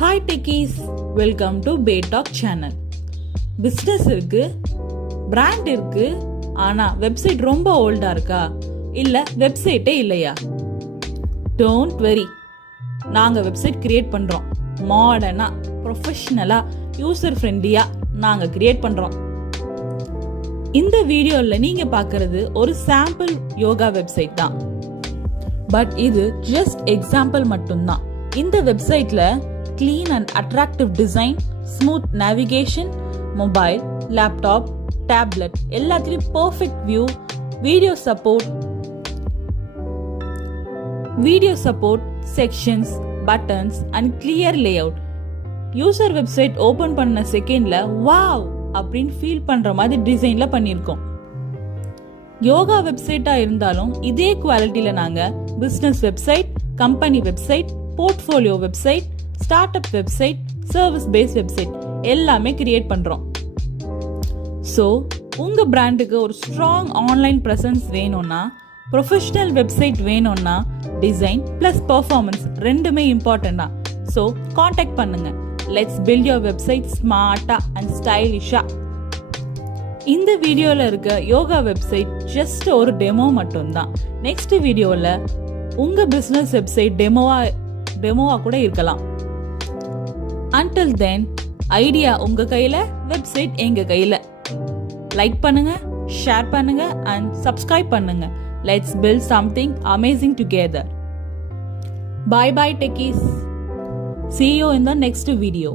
Hi techies, welcome to பேடாக் channel. Business இருக்கு, brand இருக்கு, ஆனா வெப்சைட் ரொம்ப ஓல்டா இருக்கா இல்ல வெப்சைட்டே இல்லையா? டோன்ட் வெரி, நாங்க வெப்சைட் கிரியேட் பண்றோம். மாடர்னா, ப்ரொஃபஷனலா, யூசர் ஃப்ரெண்ட்லியா நாங்க கிரியேட் பண்றோம். இந்த வீடியோல நீங்க பார்க்கிறது ஒரு சாம்பிள் யோகா வெப்சைட் தான். பட் இது ஜஸ்ட் எக்ஸாம்பிள் மட்டும்தான். இந்த வெப்சைட்ல clean and attractive design, smooth navigation, mobile, laptop, tablet எல்லாத்துலயும் perfect view, video support, sections, buttons and clear layout. User website open பண்ண செகண்ட்ல வாவ் அப்படின்னு ஃபீல் பண்ற மாதிரி டிசைன்ல பண்ணிருக்கோம். யோகா வெப்சைட்டா இருந்தாலும் இதே குவாலிட்டியில நாங்க business website, company website, portfolio website, start up website, service base website எல்லாமே கிரியேட் பண்றோம். ஸோ உங்க பிராண்டுக்கு ஒரு ஸ்ட்ராங் ஆன்லைன் பிரசன்ஸ் வேணும்னா, ப்ரொஃபஷனல் வெப்சைட் வேணும்னா, டிசைன் பிளஸ் பெர்ஃபார்மன்ஸ் ரெண்டுமே இம்பார்ட்டன்ட் தான். ஸோ காண்டாக்ட் பண்ணுங்க. லெட்ஸ் பில்ட் யுவர் வெப்சைட் ஸ்மார்ட்டா அண்ட் ஸ்டைலிஷா. இந்த வீடியோல இருக்க யோகா வெப்சைட் ஜஸ்ட் ஒரு டெமோ மட்டும்தான். நெக்ஸ்ட் வீடியோல உங்க பிசினஸ் வெப்சைட் டெமோவா கூட இருக்கலாம். Until then, ஐடியா உங்க கையில, வெப்சைட் எங்க கையில. லைக் பண்ணுங்க, ஷேர் பண்ணுங்க அண்ட் சப்ஸ்கிரைப் பண்ணுங்க. Let's build something amazing together. Bye bye techies. See you in the next video.